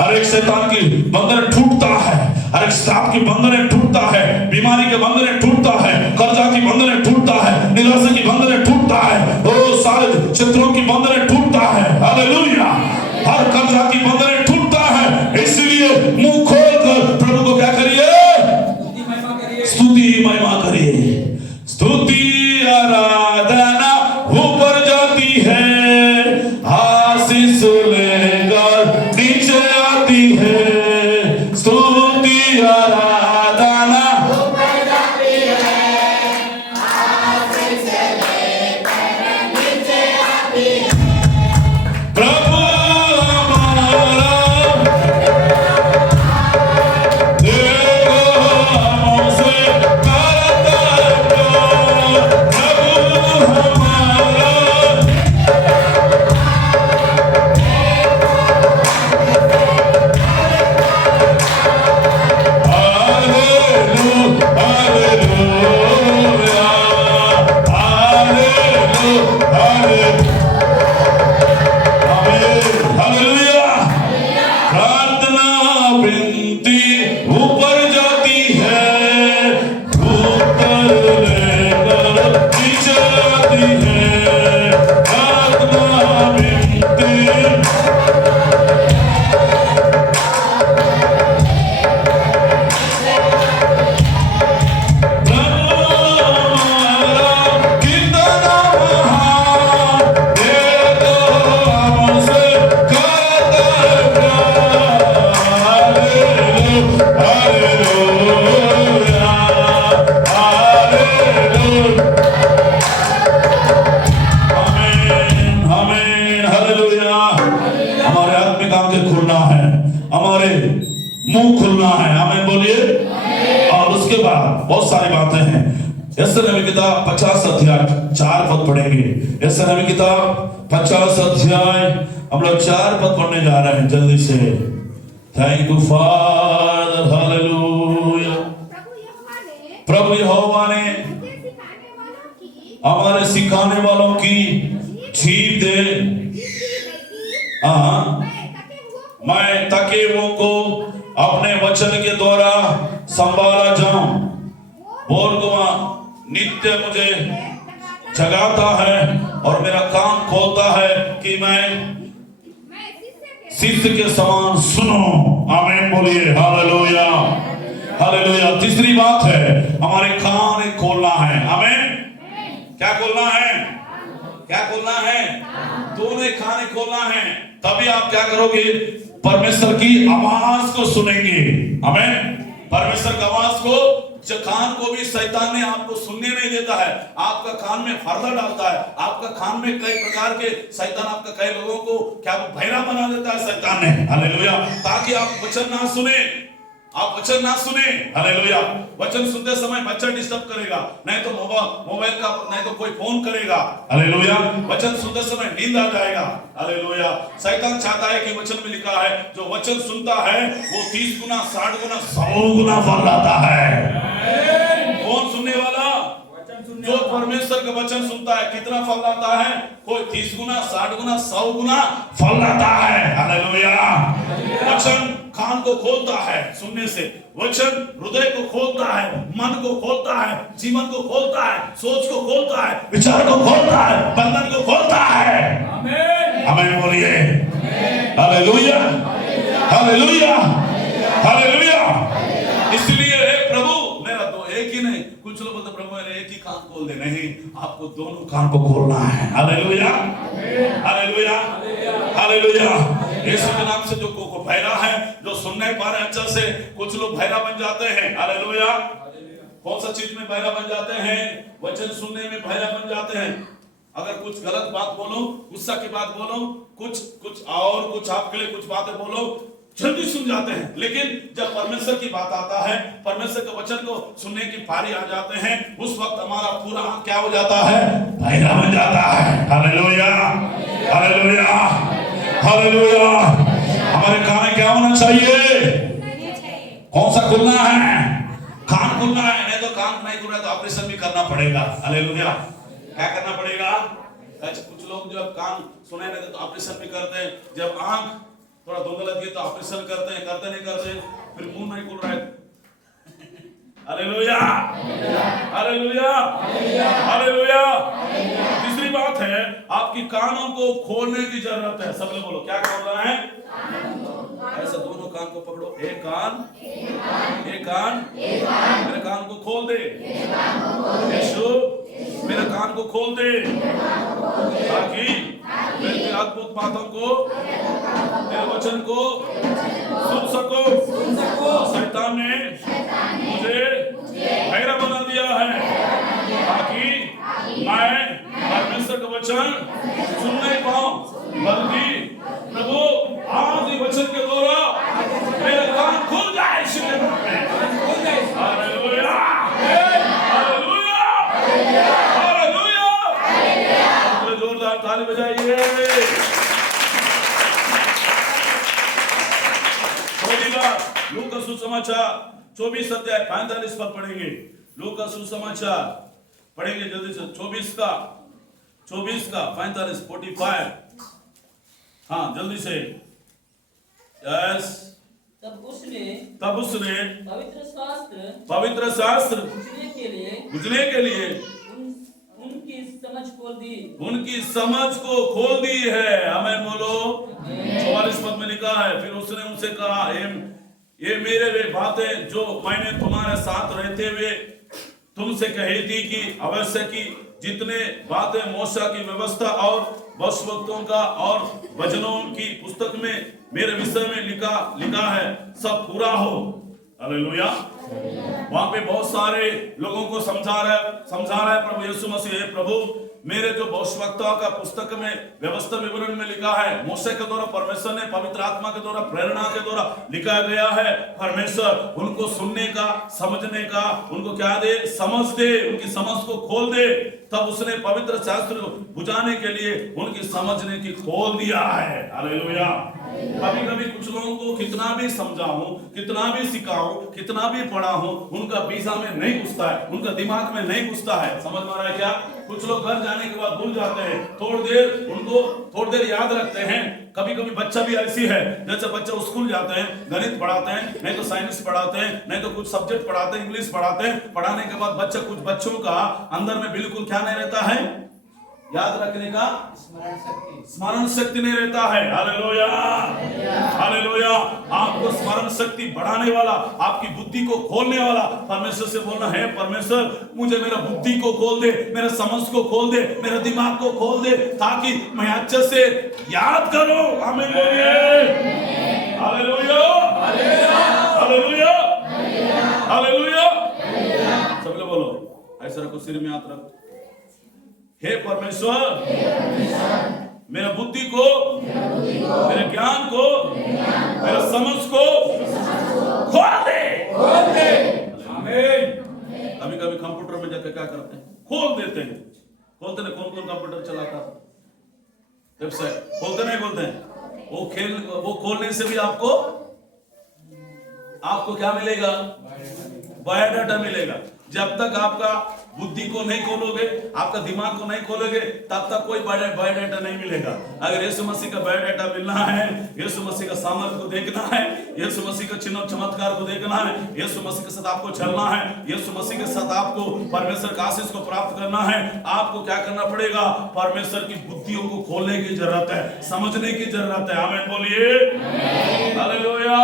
हर एक शैतान की बंधन टूटता है, हर एक सांप की बंधन टूटता है, बीमारी के बंधन टूटता है, कर्जा की बंधन टूटता है, निराशा की बंधन टूटता है, ओ सारे चित्रों की बंधन टूटता है। हालेलुया, हर कर्जा की बंधन टूटता है। इसलिए मुंह खोलकर प्रभु को क्या करिए? स्तुति महिमा करिए। स्तुति महिमा करिए। स्तुति आराधना ऊपर जाती है, आशीष लेकर नीचे आती है। स्तुति आराधना ऊपर जाती है, आशीष लेकर नीचे आती है। प्रभु मुंह खुलना है। आमीन बोलिए। और उसके बाद बहुत सारी बातें हैं। यशायाह नबी किताब 50 अध्याय 4 पद पढ़ेंगे। यशायाह नबी किताब 50 अध्याय हम लोग 4 पद पढ़ने जा रहे हैं जल्दी से। थैंक यू फादर, हालेलुया। प्रभु यहोवा ने हमारे सिखाने वालों की जीभ दे। मैं ताकि वो को अपने वचन के द्वारा संभाला जाऊं। बोल को नित्य मुझे जगाता है और मेरा कान खोलता है कि मैं शिष्य के समान सुनो। आमीन बोलिए। Hallelujah, hallelujah. तीसरी बात है हमारे कान खोलना है। आमीन। क्या खोलना है? क्या खोलना है? दोनों खाने खोलना है, तभी आप क्या करोगे? परमेश्वर की आवाज को सुनेंगे। आमीन। परमेश्वर की आवाज को, कान को भी शैतान ने आपको सुनने नहीं देता है। आपका कान में पर्दा डालता है। आपका कान में कई प्रकार के शैतान, आपका कई लोगों को क्या बहरा बना देता है शैतान ने। हालेलुया। ताकि आप वचन ना सुने। आप वचन ना सुने, हालेलुया। वचन सुनते समय बच्चा डिस्टर्ब करेगा, नहीं तो मोबाइल का, नहीं तो कोई फोन करेगा, हालेलुया। वचन सुनते समय नींद आ जाएगा, हालेलुया। शैतान चाहता है कि वचन में लिखा है जो वचन सुनता है वो 30 गुना 60 गुना 100 गुना फल लाता है। कौन सुनने वाला? जो परमेश्वर का वचन सुनता है कितना फल लाता है? कोई 30 गुना 60 गुना 100 गुना फल लाता है, हालेलुया। वचन कान को खोलता है सुनने से, वचन हृदय को खोलता है, मन को खोलता है, जीवन को खोलता है, सोच को खोलता है, विचार को खोलता है, बंधन को खोलता है। आमीन, आमीन बोलिए, हालेलुया, हालेलुया, हालेलुया। इसलिए प्रभु मेरा तो एक ही नहीं, कुछ लोग बोलते प्रभु मेरे एक ही कान खोल दे, नहीं, आपको दोनों कान को खोलना है, हालेलुया, हालेलुया, हालेलुया। यीशु के नाम से जो को बहरा है, जो सुन नहीं पा रहे अच्छा से, कुछ लोग बहरा बन जाते हैं, हालेलुया। कौन सा चीज में बहरा बन जाते हैं? वचन सुनने में बहरा बन जाते हैं। अगर कुछ गलत बात बोलो, गुस्सा की बात बोलो, कुछ और कुछ आपके लिए कुछ बातें बोलो, जल्दी सुन जाते हैं। लेकिन जब परमेश्वर की बात आता है, परमेश्वर के वचन को सुनने की पारी आ जाते हैं, उस वक्त हमारा पूरा क्या हो जाता है? बहरा बन जाता है, हालेलुया, हालेलुया, हालेलुया। हमारे कान क्या होना चाहिए? कौन सा खुलना है? कान खुलना है, नहीं तो कान नहीं खुल रहा तो ऑपरेशन भी करना पड़ेगा, हालेलुया। क्या करना पड़ेगा? कुछ लोग जब कान सुने नहीं तो ऑपरेशन भी करते हैं, जब आंख थोड़ा धुंधला लगी तो ऑपरेशन करते हैं, करते नहीं करते, फिर मुंह नहीं खुल रहा है, हालेलुया, हालेलुया, हालेलुया। तीसरी बात है आपकी कानों को खोलने की जरूरत है। सब लोग बोलो क्या खोलना है? ऐसा दोनों कान को पकड़ो, एक कान, एक कान, मेरे कान को खोल दे यीशु, मेरे कान को खोल दे ताकि मैं तेरे अद्भुत बातों को, तेरे वचन को सुन सको। शैतान ने मुझे बहरा बना दिया है ताकि मैं परमेश्वर का वचन सुन नहीं पाऊं, बल्कि प्रभु आज ही वचन के द्वारा मेरे कान खुल जाए, हालेलुया, हालेलुया, हालेलुया। जोरदार ताली बजाइए। पहली बात लूका का सुसमाचार 24 अध्याय 45 पद पढ़ेंगे। लूका का सुसमाचार पढ़ेंगे जल्दी से, 24 का 45 45। हाँ जल्दी से, यस। तब उसने पवित्र शास्त्र बुझने के लिए उनकी समझ खोल दी, उनकी समझ को खोल दी है। आमीन बोलो। 44 पद में लिखा है, फिर उसने उनसे कहा, ये मेरे वे बातें जो मैंने तुम्हारे साथ रहते हुए तुमसे कही थी कि अवश्य की जितने बातें मूसा की व्यवस्था और भविष्यवक्ताओं का और वचनों की पुस्तक में मेरे विषय में लिखा है सब पूरा हो। हालेलुया। वहां पे बहुत सारे लोगों को समझा रहा है प्रभु यीशु मसीह, प्रभु मेरे जो भविष्यवक्ता का पुस्तक में व्यवस्था विवरण में लिखा है, मूसा के द्वारा परमेश्वर ने पवित्र आत्मा के द्वारा प्रेरणा के द्वारा लिखा गया है। परमेश्वर उनको सुनने का, समझने का, उनको क्या दे? समझ दे, उनकी समझ को खोल दे। तब उसने पवित्र शास्त्र बुझाने के लिए उनकी समझने की खोल दिया है। हालेलुया। कभी कभी कुछ लोगों को कितना भी समझाऊं, कितना भी सिखाऊं, कितना भी पढ़ाऊं, उनका वीजा में नहीं घुसता है, उनका दिमाग में नहीं घुसता है। समझ में आ रहा है क्या? कुछ लोग घर जाने के बाद भूल जाते हैं, थोड़ी देर याद रखते हैं। कभी कभी बच्चा भी ऐसी है, जैसे बच्चा स्कूल जाते हैं, गणित पढ़ाते हैं, नहीं तो साइंस पढ़ाते हैं, नहीं तो कुछ सब्जेक्ट पढ़ाते हैं, इंग्लिश पढ़ाते हैं। पढ़ाने के बाद कुछ बच्चों का अंदर में बिल्कुल क्या नहीं रहता है? याद रखने का स्मरण शक्ति नहीं रहता है। हालेलुया, हालेलुया। आपको स्मरण शक्ति बढ़ाने वाला, आपकी बुद्धि को खोलने वाला परमेश्वर से बोलना है, परमेश्वर मुझे मेरा बुद्धि को खोल दे, मेरे समझ को खोल दे, मेरे दिमाग को खोल दे, ताकि मैं अच्छे से याद करूं। आमीन बोलिए। हालेलुया, हालेलुया, हालेलुया। सब लोग बोलो, ऐसा रखो, सिर में हाथ रखो। हे परमेश्वर, मेरा बुद्धि को, मेरे ज्ञान को, मेरे समझ को खोल दे। खोल दे। आमीन। कभी कभी कंप्यूटर में जाकर क्या करते हैं, खोल देते हैं। खोलते नहीं, कौन कौन कंप्यूटर चलाता है? वेबसाइट खोलते नहीं खोलते हैं? वो खोलने से भी आपको क्या मिलेगा? बायोडाटा मिलेगा। जब तक आपका बुद्धि को नहीं खोलोगे, आपका दिमाग को नहीं खोलोगे, तब तक कोई बायोडाटा नहीं मिलेगा। अगर यीशु मसीह का बायोडाटा मिलना है, यीशु मसीह का सामर्थ को देखना है, यीशु मसीह का चिन्ह चमत्कार को देखना है, यीशु मसीह के साथ आपको चलना है, यीशु मसीह के साथ आपको परमेश्वर का आशीष को प्राप्त करना है, आपको क्या करना पड़ेगा? परमेश्वर की बुद्धियों को खोलने की जरूरत है, समझने की जरूरत है। आमीन बोलिए। Hallelujah,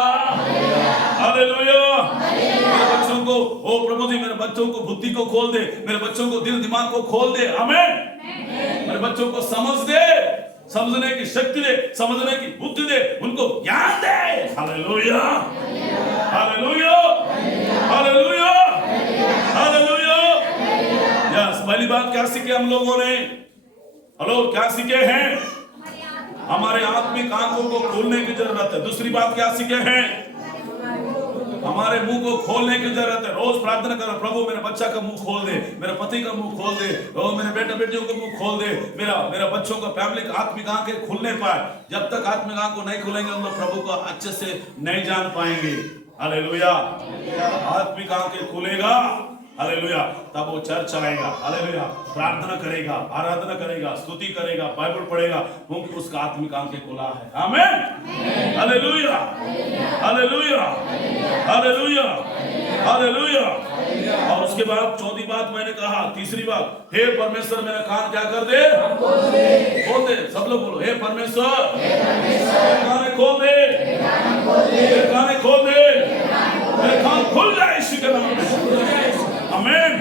hallelujah. मेरे बच्चों को, ओ प्रभु जी, मेरे बच्चों को बुद्धि को खोल दे, मेरे बच्चों को दिल दिमाग को खोल दे। आमीन। मेरे बच्चों को समझ दे, समझने की शक्ति दे, समझने की बुद्धि दे, उनको ज्ञान दे। हालेलुया, हालेलुया, हालेलुया, हालेलुया। यस, पहली बात क्या सीखे हम लोगों ने? हेलो, क्या सीखे हैं? हमारे आत्मिक आंखों को खोलने की जरूरत है। दूसरी बात क्या सीखे हैं? हमारे मुंह को खोलने की जरूरत है। रोज प्रार्थना करो, प्रभु मेरे बच्चा का मुंह खोल दे, मेरे पति का मुंह खोल दे, ओ मेरे बेटा बेटियों का मुंह खोल दे, मेरा बच्चों का फैमिली का आत्मिक आंखें खुलने पाए। जब तक आत्मिक आंख को नहीं खोलेंगे, हम लोग प्रभु को अच्छे से नहीं जान पाएंगे। हालेलुया। आत्मिक आंखें खुलेगा, हालेलुया, तब वो चर्च आएगा, हालेलुया, प्रार्थना करेगा, आराधना करेगा, स्तुति करेगा, बाइबल पढ़ेगा, क्योंकि उसका आत्मिक आंखें खुला है। आमीन, हालेलुया, हालेलुया, हालेलुया, हालेलुया। और उसके बाद चौथी बात मैंने कहा, तीसरी बात, हे परमेश्वर मेरा कान क्या कर दे? खोल दे। सब लोग बोलो, हे परमेश्वर मेरे कान खोल दे, मेरे कान खोल दे, मेरे कान खुल जाए यीशु के नाम में। आमीन,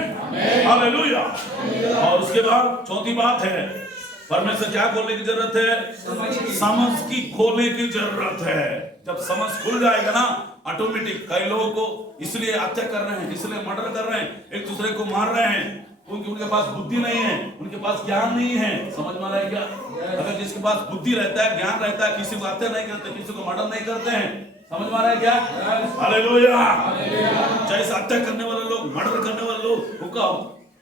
हालेलुया। और उसके बाद चौथी बात है, परमेश्वर क्या खोलने की जरूरत है? समझ की खोलने की जरूरत है। जब समझ खुल जाएगा ना, ऑटोमेटिक कई लोगों को इसलिए हत्या कर रहे हैं, इसलिए मर्डर कर रहे हैं, एक दूसरे को मार रहे हैं, क्योंकि उनके पास बुद्धि नहीं है, उनके पास ज्ञान नहीं है। समझ में आ रहा है क्या? अगर जिसके पास बुद्धि रहता है, ज्ञान रहता है, किसी को हत्या नहीं करते, किसी को मर्डर नहीं करते हैं। समझ में आ रहा है क्या? हालेलुया। जैसे हत्या करने वाले लोग, मर्डर करने वाले लोग, उनका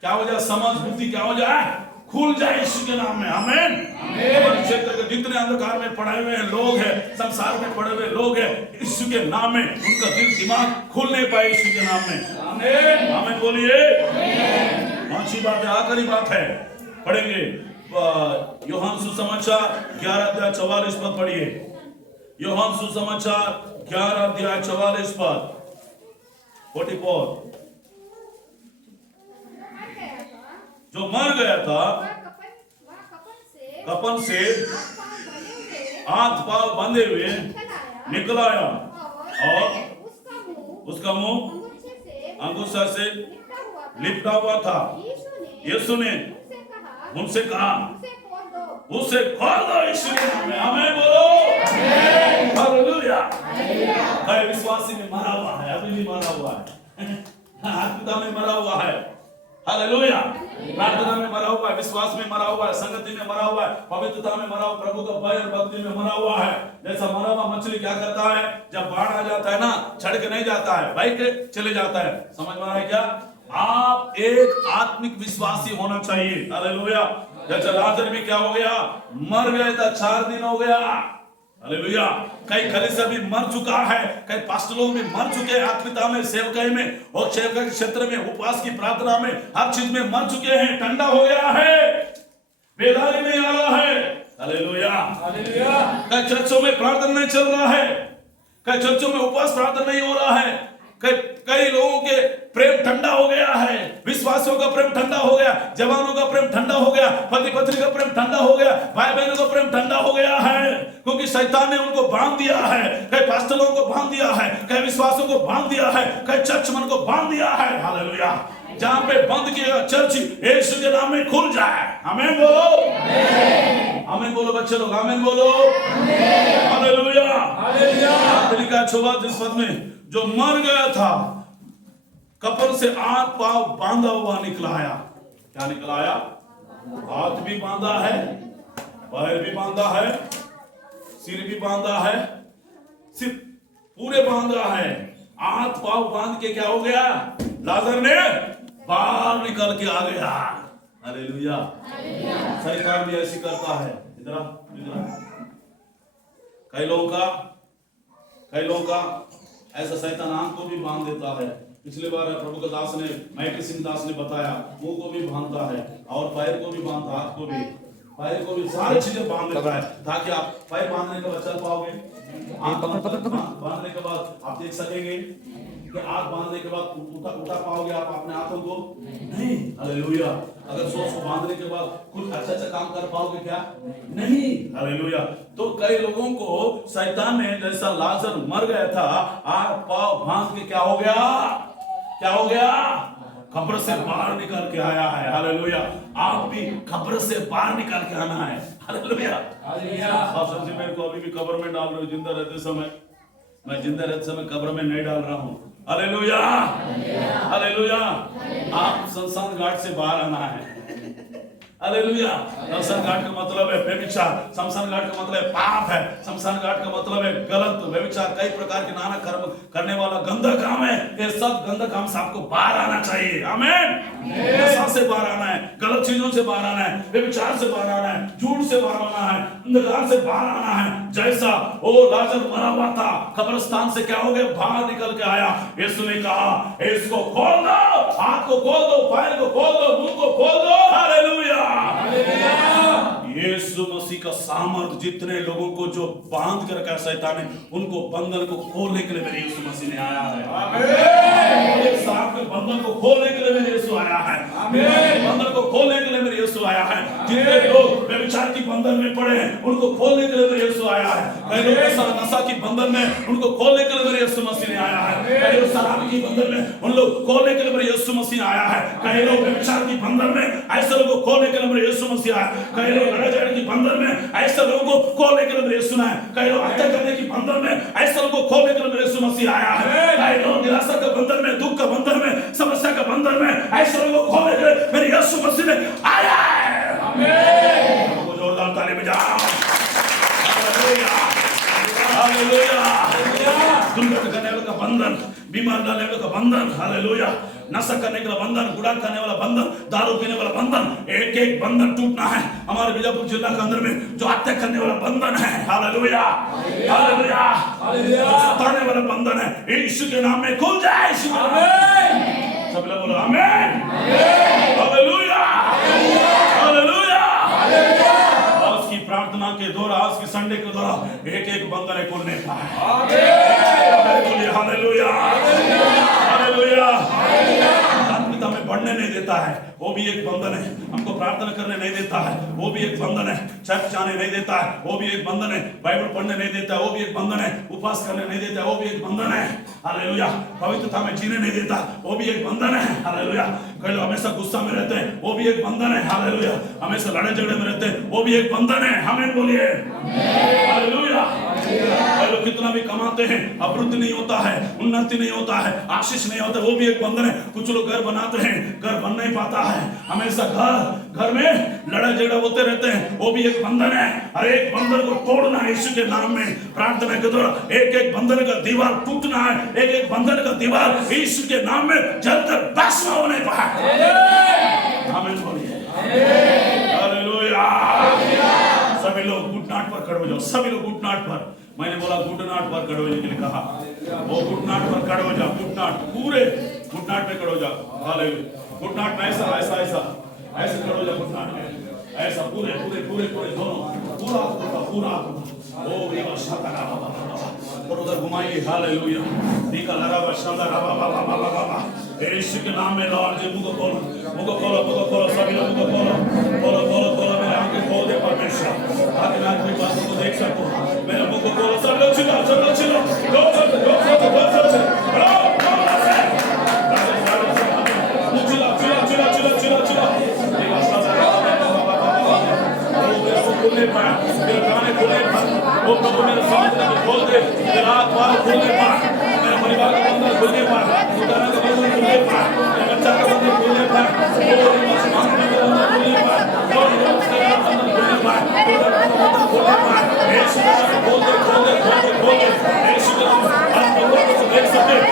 क्या हो जाए? समझ बुद्धि क्या हो जाए? खुल जाए यीशु के नाम में। आमीन। हमारे क्षेत्र के जितने अंधकार में पड़े हुए हैं लोग हैं, संसार में पड़े हुए लोग हैं, यीशु के नाम में उनका दिल दिमाग खुलने पाए यीशु के नाम में। आमीन, आमीन बोलिए। पांचवी बात है, आखिरी बात है, पढ़ेंगे यूहन्ना सुसमाचार 11 अध्याय 44 पद पढ़िए। यूहन्ना सुसमाचार 11 अध्याय 44 पद 44। जो मर गया था, कफन से हाथ पांव बंधे हुए निकल आया और उसका मुंह अंगूठा से लिपटा हुआ था। यीशु ने उनसे कहा, उसे खोल दो यीशु के नाम में। आमीन बोलो। हालेलुया। कई विश्वासी में मरा हुआ है, अभी भी मरा हुआ है, आत्मिकता में मरा हुआ है, हालेलुया, प्रार्थना में मरा हुआ है, विश्वास में मरा हुआ है, संगति में मरा हुआ है, पवित्रता में मरा हुआ, प्रभु का भय और भक्ति में मरा हुआ है। जैसा मरा हुआ मछली क्या करता है? जब बाढ़ आ जाता है ना, छड़ के नहीं जाता है, भाई के चले जाता है। समझ में आ रहा है क्या? आप एक आत्मिक विश्वासी होना चाहिए। हालेलुया। जैसे लाजर भी क्या हो गया? मर गया था, 4 दिन हो गया। हालेलुया। कई कलीसिया भी मर चुका है, कई पास्टरों में मर चुके हैं, आत्मिकता में, सेवकाई में और सेवका के क्षेत्र में, उपवास की प्रार्थना में, हर चीज में मर चुके हैं। ठंडा हो गया है, बेदारी नहीं आ रहा है। हालेलुया, हालेलुया। कई चर्चों में प्रार्थना नहीं चल रहा है, कई चर्चों में उपवास प्रार्थना नहीं हो रहा है, कई लोगों के प्रेम ठंडा हो गया है, विश्वासियों का प्रेम ठंडा हो गया, जवानों का प्रेम ठंडा हो गया, पति पत्नी का प्रेम ठंडा हो गया, भाई बहनों का प्रेम ठंडा हो गया है, क्योंकि शैतान ने उनको बांध दिया है। कई पास्टरों को बांध दिया है, कई विश्वासियों को बांध दिया है, कई चर्चमैन को बांध दिया है। हालेलुया। जहां पे बंद किया चर्च यीशु के नाम में खुल जाए। आमीन बोलो, आमीन बोलो बच्चे लोग, आमीन बोलो। Hallelujah, hallelujah. 34 पद में, जो मर गया था कफन से हाथ पांव बांधा हुआ निकला आया। क्या निकला आया? हाथ भी बांधा है, पैर भी बांधा है, सिर भी बांधा है, सिर्फ पूरे बांधा है, हाथ पांव बांध के क्या हो गया, लाजर ने बाहर निकल के आ गया। हालेलुया। शैतान भी ऐसी करता है। इधर कई लोगों का ऐसा शैतान आंख को भी बांध देता है। पिछले बार प्रभु का दास ने, मैटी सिंह दास ने बताया, मुंह को भी बांधता है और पैर को भी बांधता, हाथ को भी, पैर को भी, सारी चीजें बांध देता है ताकि आप पैर बांधने के बाद चल पाओगे, बांधने के बाद आप देख सकेंगे कि आंख बांधने के बाद उठा पाओगे आप अपने हाथों को नहीं। हालेलुया। अगर सोच को बांधने के बाद कुछ अच्छा काम कर पाओगे क्या, नहीं। हालेलुया। तो कई लोगों को शैतान ने, जैसा लाजर मर गया था, आंख पांव बांध के क्या हो गया, कब्र से बाहर निकल के आया है। हालेलुया। आप भी कब्र से बाहर निकल के आना है। हालेलुया। आप सबसे मेरे को अभी भी कब्र में डाल रहे हो, जिंदा रहते समय। मैं जिंदा रहते समय कब्र में नहीं डाल रहा हूं। Hallelujah, hallelujah. आप शमशान घाट से बाहर आना है। हालेलुया। शमशान घाट का मतलब है व्यभिचार, शमशान घाट का मतलब है पाप है, शमशान घाट का मतलब है गलत व्यभिचार, कई प्रकार के नाना कर्म करने वाला गंदा काम है। ये सब गंदा काम से आपको बाहर आना चाहिए। आमीन। नशा से बाहर आना है, गलत चीजों से बाहर आना है, व्यभिचार से बाहर आना है, झूठ से बाहर आना है, अंधकार से बाहर आना है। जैसा वो लाजर मरा हुआ था, कब्रिस्तान से क्या हो गया, बाहर निकल के आया। यीशु ने कहा, इसको खोल दो, हाथ को खोल दो, पैर को खोल दो, मुंह को खोल दो। हालेलुया। यीशु मसीह का सामर्थ जितने लोगों को जो बांध कर रखा शैतान ने, उनको बंधन को खोलने के लिए मेरे यीशु मसीह ने आया है। आमीन। सांप के बंधन को खोलने के लिए मेरे यीशु आया है। आमीन। बंधन को खोलने के लिए मेरे यीशु आया है। जितने लोग व्यभिचार की बंधन में पड़े हैं, उनको खोलने के लिए मेरे यीशु आया है। कई लोग नशा की बंधन में, उनको खोलने के लिए मेरे यीशु मसीह ने आया है। कई लोग शराब की बंधन में, उन लोग खोलने के लिए मेरे यीशु मसीह आया है। कई लोग व्यभिचार की बंधन में, ऐसे लोगों को खोलने के लिए मेरे यीशु मसीह आया है। कई लोग लड़ाई की बंधन में, ऐसे लोगों को खोलने के लिए मेरे यीशु आया है। कई लोग हत्या करने की बंधन में, ऐसे लोगों को खोलने के लिए मेरे यीशु मसीह आया है। कई लोग निराशा के बंधन में, दुख का बंधन में, समस्या का बंधन में, ऐसे लोगों को खोलने के लिए मेरे यीशु मसीह ने आया है। आमीन। वो जोरदार ताली बजाओ। Hallelujah, hallelujah. दुर्घटना करने वाले का बंधन, बीमार डालने वाले का बंधन, हालेलुया, नशा करने का बंधन, गुड़ा करने वाला बंधन, दारू पीने वाला बंधन, एक एक बंधन टूटना है। हमारे बीजापुर जिला के अंदर में जो हत्या करने वाला बंधन है, हालेलुया, हालेलुया, हालेलुया, सताने वाला बंधन है, यीशु के नाम में खुल जाए। आमीन। सब लोग बोलो आमीन, हालेलुया, हालेलुया। आज की प्रार्थना के द्वारा, आज की संडे के द्वारा एक एक बंधन है खुलने का। आमीन। Hallelujah, hallelujah. आत्मिकता में बढ़ने नहीं देता है, वो भी एक बंधन है। हमको प्रार्थना करने नहीं देता है, वो भी एक बंधन है। चर्च जाने नहीं देता है, वो भी एक बंधन है। बाइबल पढ़ने नहीं देता है, वो भी एक बंधन है। उपवास करने नहीं देता है, वो भी एक बंधन है। हालेलुया। पवित्रता में जीने नहीं देता, वो भी एक बंधन है। हालेलुया। कई लोग हमेशा गुस्सा में रहते हैं, वो भी एक बंधन है। हालेलुया। हमेशा लड़ाई झगड़े में रहते हैं, वो भी एक बंधन है। आमीन बोलिए। हालेलुया। कई लोग कितना भी कमाते हैं, अभिवृद्धि नहीं होता है, उन्नति नहीं होता है, आशीष नहीं होता है, वो भी एक बंधन है। कुछ लोग घर बनाते हैं, घर बन नहीं पाता है, हमेशा घर में लड़ाई झगड़ा होते रहते हैं, वो भी एक बंधन है। हर एक बंधन को तोड़ना है यीशु के नाम में। प्रार्थना के द्वारा एक एक बंधन का दीवार टूटना है, एक एक बंधन का दीवार यीशु के नाम में जलकर भस्म होने पाए। आमीन बोलिए। हालेलुया। सभी लोग घुटनाट पर खड़े हो जाओ, सभी लोग घुटनाट पर। मैंने बोला घुटनाट पर खड़े होने के लिए कहा, वो घुटनाट पर खड़े हो जाओ, घुटनाट पूरे घुटनाट पे खड़े हो जाओ। हालेलुया। घुटनाट में ऐसा ऐसा ऐसा ऐसे खड़े हो जाओ, घुटनाट में ऐसा पूरे पूरे पूरे पूरे दोनों, पूरा ओ ये शाता का बाबा और उधर घुमाइए। हालेलुया। निकल रहा है शाता का बाबा। यीशु के नाम में लॉर्ड जी, मुझको खोलो, मुझको खोलो, मुझको खोलो, सभी लोग मुझको खोलो, खोलो खोलो खोलो। मेरे आंखें खोल दे परमेश्वर, ताकि मैं अपनी बातों को देख सकूं। मेरे मुंह को खोलो, सब लोग चिल्लाओ, सब लोग चिल्लाओ, लोग सब खुलने पाए, मेरे गाने खुलने पाए, वो प्रभु मेरे सामने खोल दे, मेरे हाथ पाँव खुलने पाए, मेरे परिवार का बंधन खुलने पाए, दुकान का बंधन खुलने पाए, मेरे बच्चा का बंधन खुलने पाए, वो आसमान का बंधन खुलने पाए, वो उसका बंधन खुलने पाए, वो बंधन खुलने पाए। यीशु का नाम खोल दे, खोल दे, खोल दे, खोल दे। यीशु का नाम आप लोगों को देख सकते हैं।